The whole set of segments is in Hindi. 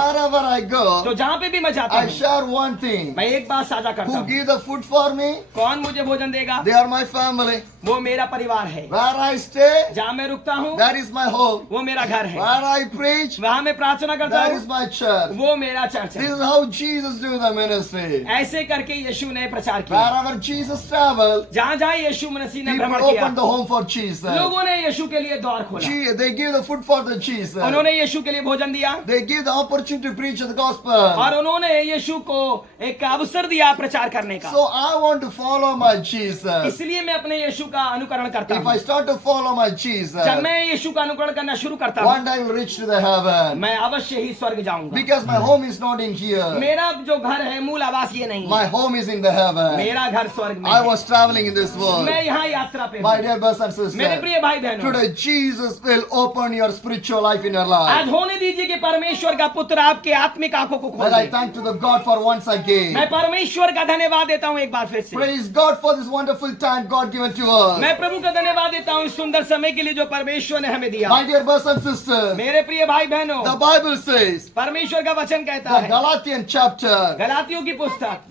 Wherever I go, तो जहाँ पे भी मैं जाता I हूँ share one thing. मैं एक बात साझा करता Who हूँ। give the food for me? कौन मुझे भोजन देगा? They are my family. वो मेरा परिवार है। Where I stay, जहाँ मैं रुकता हूँ that is my home. वो मेरा घर है। Where I preach, वहाँ मैं प्रार्थना करता that हूँ is my church. वो मेरा चर्च This है। is how Jesus do the ministry. ऐसे करके यीशु ने प्रचार किया। Wherever Jesus traveled, जहाँ जहाँ यीशु मसीह ने people भ्रमण किया, opened the home for Jesus. लोगों ने यीशु के लिए द्वार खोला। They give the food for the Jesus. उन्होंने यीशु के लिए भोजन दिया They give the opportunity to preach the gospel. और उन्होंने यीशु को एक अवसर दिया प्रचार करने का। So I want to follow my Jesus. इसलिए मैं अपने यीशु का अनुकरण करता If I हूँ। start to follow my Jesus, जब मैं यीशु का अनुकरण करना शुरू करता one हूँ, day I will reach to the heaven. मैं अवश्य ही स्वर्ग जाऊंगा। Because my home is not in here. मेरा जो घर है मूल आवास ये नहीं My है। home is in the heaven. मेरा घर स्वर्ग में I है। was traveling in this world. मैं यहाँ यात्रा पे My हूँ। dear brothers and मेरे sisters, प्रिय भाई बहनों, today Jesus will open your spiritual life in your आज life. होने दीजिए कि परमेश्वर का पुत्र आपके आत्मिक आंखों को खोल And I they. thank to the God for once again. मैं परमेश्वर का धन्यवाद देता हूँ एक बार फिर से। Praise God for this wonderful time God given to us. मैं प्रभु का धन्यवाद देता हूँ इस सुंदर समय के लिए जो परमेश्वर ने हमें दिया। My dear brothers and sisters, मेरे प्रिय भाई बहनों, the Bible says, परमेश्वर का वचन कहता the है, Galatian chapter, गलातियों की पुस्तक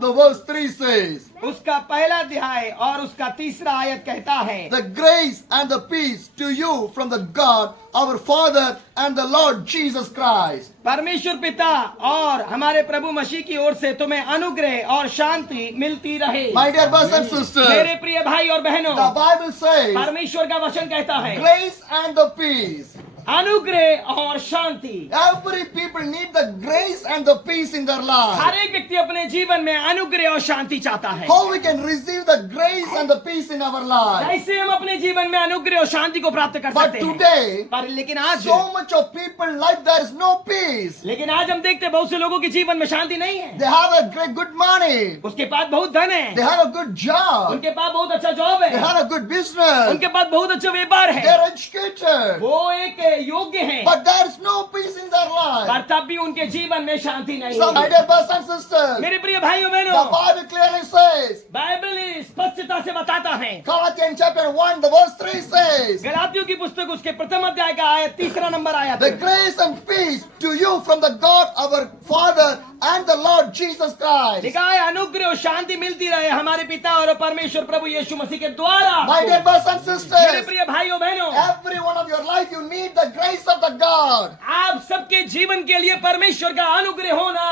the verse 3 says, उसका पहला अध्याय और उसका तीसरा आयत कहता है, the grace and the peace to you from the God, our Father and the Lord Jesus Christ. परमेश्वर पिता और हमारे प्रभु मसीह की ओर से तुम्हें अनुग्रह और शांति मिलती रहे। My dear brothers and sisters, मेरे प्रिय भाई और बहनों, the Bible says, परमेश्वर का वचन कहता है, grace and the peace. अनुग्रह और शांति। Every people need the grace and the peace in their life. हर एक व्यक्ति अपने जीवन में अनुग्रह और शांति चाहता है। How we can receive the grace and the peace in our life. कैसे हम अपने जीवन में अनुग्रह और शांति को प्राप्त कर But सकते हैं? today, पर लेकिन आज so much of people life there is no peace. लेकिन आज हम देखते हैं बहुत से लोगों के जीवन में शांति नहीं है। They have a great good money. उसके पास बहुत धन है, They have a good job. उनके पास बहुत अच्छा जॉब They है, have a good business. उनके पास बहुत अच्छा व्यापार है, They're educated. वो एक योग्य है, But there is no peace in their life. पर तब भी उनके जीवन में शांति नहीं So my है। dear brothers and sisters, मेरे प्रिय भाइयों the बहनों, Bible clearly says, बाइबल स्पष्टता से बताता है, Galatians chapter 1, the verse 3 says, गलातियों की पुस्तक उसके प्रथम अध्याय का आयत तीसरा नंबर आया the grace and peace to you from the God our Father and the Lord Jesus Christ. लिखा है, अनुग्रह और शांति मिलती रहे हमारे पिता और परमेश्वर प्रभु यीशु मसीह के द्वारा। My dear brothers and मेरे sisters, प्रिय भाइयों बहनों, every one of your life you need the grace of the God. आप सबके जीवन के लिए परमेश्वर का अनुग्रह होना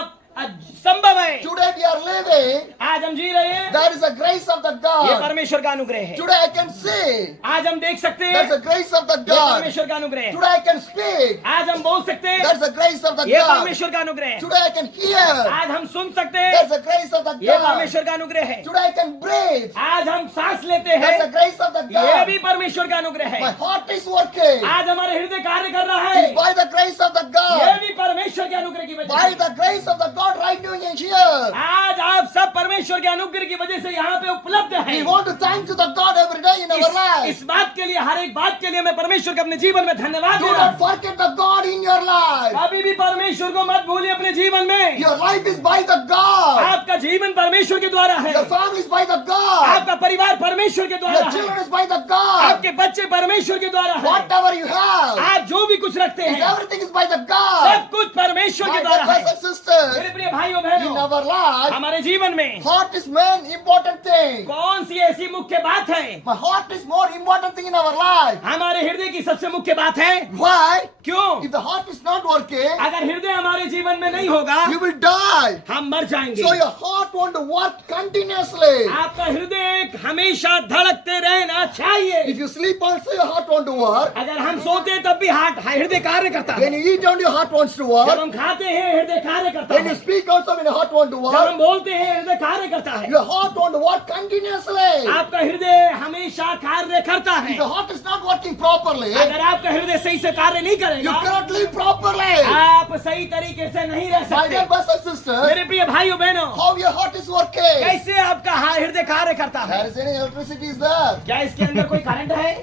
संभव है। Today we are living, आज हम जी रहे हैं, there is a grace of the ये God. परमेश्वर का अनुग्रह है। Today I can see, आज हम देख सकते हैं, there's a grace of the ये God. परमेश्वर का अनुग्रह है। Today I can speak, आज हम बोल सकते हैं, there's a grace of the ये God. परमेश्वर का अनुग्रह है। Today I can hear, आज हम सुन सकते हैं, there's a grace of the ये God. परमेश्वर का अनुग्रह है। Today I can breathe, आज हम सांस लेते हैं, there's a grace of the ये God. भी परमेश्वर का अनुग्रह My है। heart is working, आज हमारे हृदय कार्य कर रहा है, it's by the grace of the ये God. भी परमेश्वर के अनुग्रह की वजह By से। the grace of the God right now in here. आज आप सब परमेश्वर के अनुग्रह की वजह से यहाँ पे उपलब्ध We हैं। want to thank to the God every day in our life. इस बात के लिए, हर एक बात के लिए मैं परमेश्वर के अपने जीवन में धन्यवाद Do दे रहा not हूँ। forget the God in your life. कभी भी परमेश्वर को मत भूलिए अपने जीवन में। Your life is by the God. आपका जीवन परमेश्वर के द्वारा है, Your family is by the God. आपका परिवार परमेश्वर के द्वारा Your है, children is by the God. आपके बच्चे परमेश्वर के द्वारा है, Whatever you have, आप जो भी कुछ रखते हैं everything is by the God. सब कुछ परमेश्वर My के dear द्वारा brothers है। and sisters, मेरे प्रिय भाइयों in बहनों, our life, हमारे जीवन में heart is main important thing. कौन सी ऐसी मुख्य बात है? My heart is more important thing in our life. हमारे हृदय की सबसे मुख्य बात है। Why? क्यों? If the heart is not working, अगर हृदय हमारे जीवन में नहीं होगा, you will die. हम मर जाएंगे। So your heart want to work continuously. आपका हृदय हमेशा धड़कते रहना चाहिए। If you sleep also your heart want to work. अगर हम सोते हैं तब भी हृदय कार्य करता है। When you eat only your heart wants to जब work. हम खाते हैं हृदय कार्य करता When है। you speak also when your heart want to जब हम work. बोलते हैं हृदय कार्य करता है। Your heart want to work continuously. आपका हृदय हमेशा कार्य करता है। If your heart is not working properly, अगर आपका हृदय सही से कार्य नहीं you करेगा, cannot live properly. आप सही तरीके से नहीं रह My dear सकते। brothers and sisters, मेरे प्रिय भाइयों बहनों, how your heart is working? कैसे आपका हृदय कार्य करता है? There is any electricity is there? क्या इसके अंदर कोई करंट है?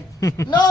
No.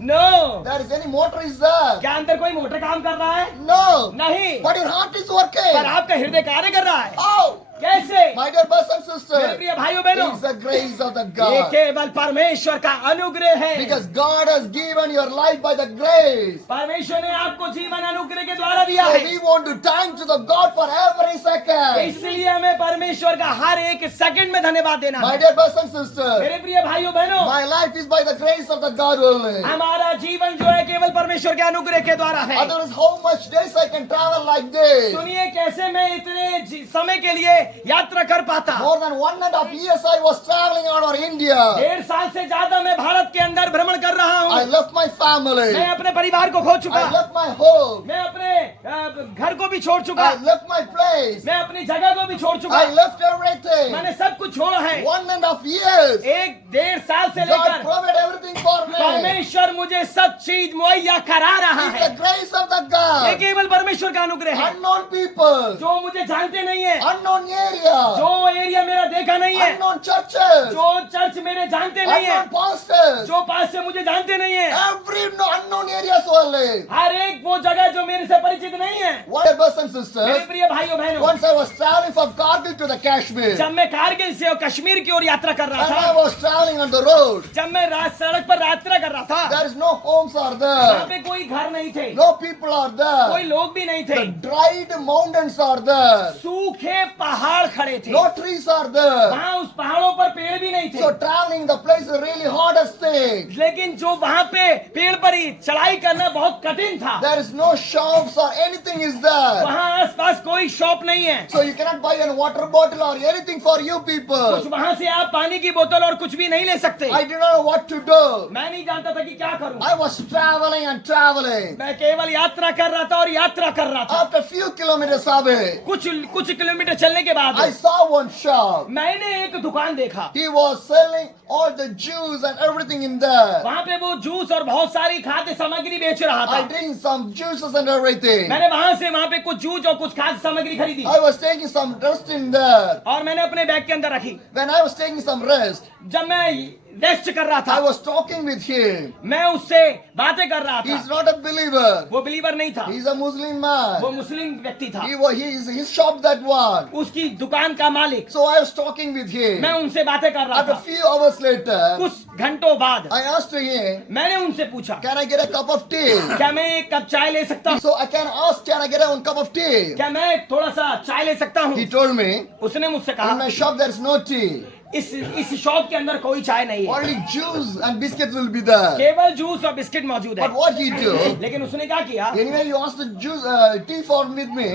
No. There is any motor is there? क्या अंदर कोई मोटर काम कर रहा है? No. नहीं। But your heart is working. पर आपका हृदय कार्य कर रहा है। How? कैसे? My dear brothers and मेरे sisters, प्रिय भाइयों बहनों, it's the grace of the ये God. केवल परमेश्वर का अनुग्रह है। Because God has given your life by the grace. परमेश्वर ने आपको जीवन अनुग्रह के द्वारा दिया So है। we want to thank to the God for every second. इसलिए हमें परमेश्वर का हर एक सेकंड में धन्यवाद देना My है। dear brothers and sisters, मेरे प्रिय भाइयों बहनों, my life is by the grace of the God only. हमारा जीवन जो है केवल परमेश्वर के अनुग्रह के द्वारा है। Otherwise, how much days I can travel like this? सुनिए कैसे मैं इतने समय के लिए यात्रा कर पाता। More than 1.5 years I was traveling out of India. 1.5 साल से ज्यादा मैं भारत के अंदर भ्रमण कर रहा I हूँ। left my family. मैं अपने परिवार को खो चुका, I left my home. मैं अपने घर को भी छोड़ चुका, I left my place. मैं अपनी जगह को भी छोड़ चुका, I left everything. मैंने सब कुछ छोड़ा है। 1.5 years. 1.5 साल से God लेकर provided everything for me. परमेश्वर मुझे सब चीज मुहैया करा रहा It's है। the grace of the ये God. केवल परमेश्वर का अनुग्रह है। Unknown people, जो मुझे जानते नहीं है, unknown area, जो एरिया मेरा देखा नहीं है, unknown churches, जो चर्च मेरे जानते नहीं है, unknown pastors, जो पास से मुझे जानते नहीं है, every unknown areas only. हर एक वो जगह जो मेरे से परिचित नहीं है। What a brothers and मेरे sisters, प्रिय भाइयों बहनों, once I was traveling from Kargil to the Kashmir, जब मैं कारगिल से कश्मीर की ओर यात्रा कर रहा and I था, was traveling on the road, जब मैं सड़क पर यात्रा कर रहा था, there is no homes are वहाँ there, पे कोई घर नहीं थे, no people are कोई there, लोग भी नहीं थे, the dried mountains are there, सूखे पहाड़ खड़े थे, no trees are there. वहाँ उस पहाड़ों पर पेड़ भी नहीं थे। So traveling the place is really hardest thing. लेकिन जो वहाँ पे पेड़ पर ही चढ़ाई करना बहुत कठिन था। There is no shops or anything is there. वहाँ आसपास कोई शॉप नहीं है, So you cannot buy a water bottle or anything for you कुछ people. वहाँ से आप पानी की बोतल और कुछ भी नहीं ले सकते। I did not know what to do. मैं नहीं जानता था कि क्या करूं। I was traveling and traveling. मैं केवल यात्रा कर रहा था और यात्रा कर रहा था। After few kilometers away, कुछ किलोमीटर चलने के बाद I saw one shop. मैंने एक दुकान देखा। He was selling all the juice and everything in there. वहाँ पे वो जूस और बहुत सारी खाद्य सामग्री बेच रहा I था। drink some juices and everything. मैंने वहाँ पे कुछ जूस और कुछ खाद्य सामग्री खरीदी I was taking some rest in there. और मैंने अपने बैग के अंदर रखी। When I was taking some rest, जब मैं रेस्ट कर रहा I था, was talking with him. मैं उससे बातें कर रहा He's था। not a believer. वो बिलीवर नहीं था, He's a Muslim वो man. मुस्लिम व्यक्ति था। He is his shop that one. उसकी दुकान का मालिक। So I was talking with him. मैं उनसे बातें कर रहा After a था। few hours later, कुछ घंटों बाद I asked him, मैंने उनसे पूछा, can I get a cup of tea? क्या मैं एक कप चाय ले सकता हूँ? So I can ask, can I get one cup of tea? क्या मैं थोड़ा सा चाय ले सकता हूँ? He told me, उसने मुझसे in कहा, my shop there is no tea. इस शॉप के अंदर कोई चाय नहीं है, Only juice and biscuits will be there. केवल जूस और बिस्किट मौजूद है। But what he do? लेकिन उसने क्या किया, Anyway, you asked the tea for with me.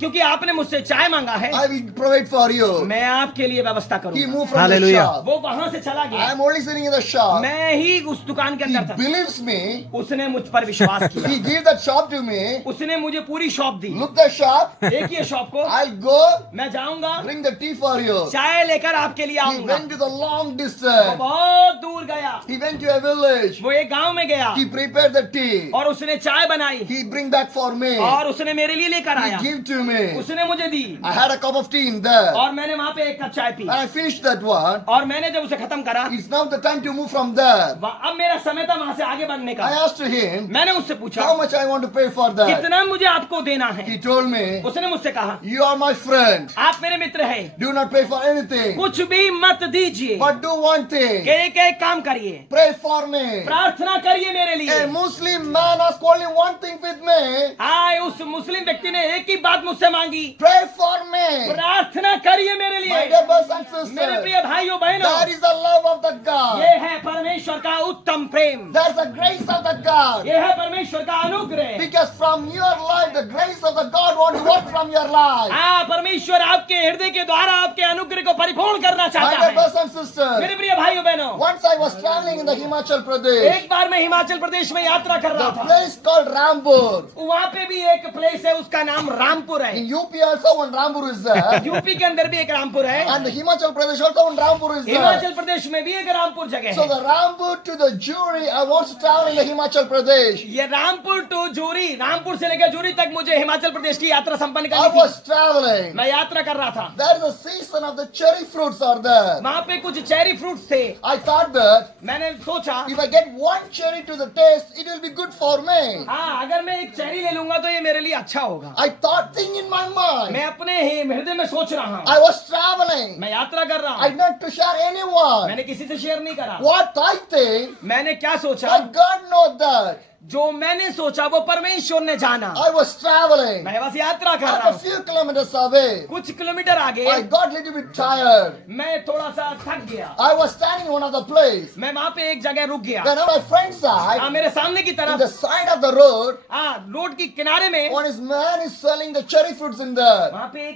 क्योंकि आपने मुझसे चाय मांगा है, I will provide for you. मैं आपके लिए व्यवस्था He करूंगा। moved from the Hallelujah. shop. वो वहां से चला I गया, am only sitting in the shop. मैं ही उस दुकान के He अंदर था। believes me. उसने मुझ पर विश्वास किया, He gave that shop to me. उसने मुझे पूरी shop the. Look the shop. देखिए शॉप को, I'll go मैं जाऊंगा, bring the tea for you. चाय लेकर आपके लिए He आऊंगा। went to the long वो distance. बहुत दूर गया, He went to a village. वो एक गांव में गया He prepared the tea. और उसने चाय बनाई He bring back for me. और उसने मेरे लिए लेकर He आया, give to me. उसने मुझे दी I had a cup of tea in there. और मैंने वहाँ पे एक कप चाय P And I finished that one. और मैंने जब उसे खत्म करा, It's now the time to move from there. अब मेरा समय था वहां से आगे बढ़ने I का। asked him मैंने उससे पूछा, how much I want to pay for that. कितना मुझे आपको देना है? He told me, उसने मुझसे कहा, you are my friend. आप मेरे मित्र हैं, Do not pay for anything. कुछ भी मत दीजिए, But do one thing. एक काम करिए, Pray for me. प्रार्थना करिए मेरे लिए। A Muslim man asked only one thing with me. आए उस मुस्लिम व्यक्ति ने एक ही बात मुझसे मांगी, Pray for me. प्रार्थना करिए मेरे My लिए। dear brothers and मेरे sisters, प्रिय भाइयों बहनों, that is the love of the God. ये है परमेश्वर का उत्तम प्रेम, That's the grace of the God. ये है परमेश्वर का अनुग्रह। Because from your life, the grace of the God want to work from your life. हाँ, परमेश्वर आपके हृदय के द्वारा आपके अनुग्रह को परिपूर्ण करना My चाहता dear है। brothers and sisters, मेरे प्रिय भाइयों बहनों, once I was traveling in the Himachal Pradesh, एक बार मैं हिमाचल प्रदेश में यात्रा कर the रहा था। place called Rampur. वहाँ पे भी एक प्लेस है, उसका नाम रामपुर है। In UP also one Rampur is there. UP के अंदर भी एक रामपुर है, And the Himachal Pradesh also one Rampur is there. Himachal Pradesh में भी एक रामपुर जगह So है। the Rampur to the Jury, I want to travel in the Himachal Pradesh. ये रामपुर टू जूरी, रामपुर से लेकर जूरी तक मुझे हिमाचल प्रदेश की यात्रा संपन्न I करनी was थी। traveling. मैं यात्रा कर रहा था, There is a season of the cherry fruits are there. वहाँ पे कुछ चेरी फ्रूट्स थे। I thought that मैंने सोचा, if I get one cherry to the taste, it will be good for me. हाँ, अगर मैं एक चेरी ले लूंगा तो ये मेरे लिए अच्छा होगा। I thought thing in my mind. मैं अपने ही हृदय में सोच रहा हूँ, I was traveling. मैं यात्रा कर रहा I हूँ, not to share anyone. मैंने किसी से शेयर नहीं करा। What I think, मैंने क्या सोचा, but God knows that. जो मैंने सोचा वो परमेश्वर ने जाना। I was traveling. मैं बस यात्रा कर रहा I'm a हूँ, few kilometers away. कुछ किलोमीटर आगे I got little bit tired. मैं थोड़ा सा थक गया। I was standing in one of the place. मैं वहाँ पे एक जगह रुक गया। Then on my friend's side, हाँ, मेरे सामने की in the तरफ, side of the road, हाँ, रोड की किनारे में, one is man is selling the cherry fruits in there. वहाँ पे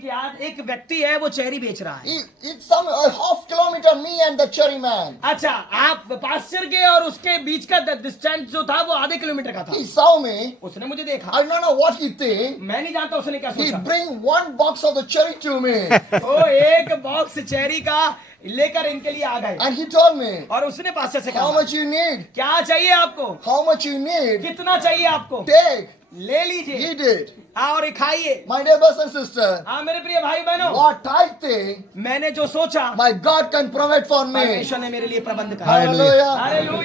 एक व्यक्ति है, वो चेरी बेच रहा है। It's some a half kilometer, me and the cherry man. अच्छा, आप पास्चर के और उसके बीच का डिस्टेंस जो था वो आधे किलोमीटर का था। He saw me. उसने मुझे देखा, I don't know what he think. मैं नहीं जानता उसने क्या He सोचा। bring one box of the cherry to me. वो एक बॉक्स चेरी का लेकर इनके लिए आ गए And he told me, और उसने पास्चर से how कहा, much you need? क्या चाहिए आपको, How much you need? कितना चाहिए आपको, Take. ले लीजिए Eat it. हाँ, और ये खाइए। My dear brothers and sisters, हाँ मेरे प्रिय भाई बहनों, what I think, मैंने जो सोचा my God can provide for me. परमेश्वर ने मेरे लिए प्रबंध करा। Hallelujah. हालेलुया।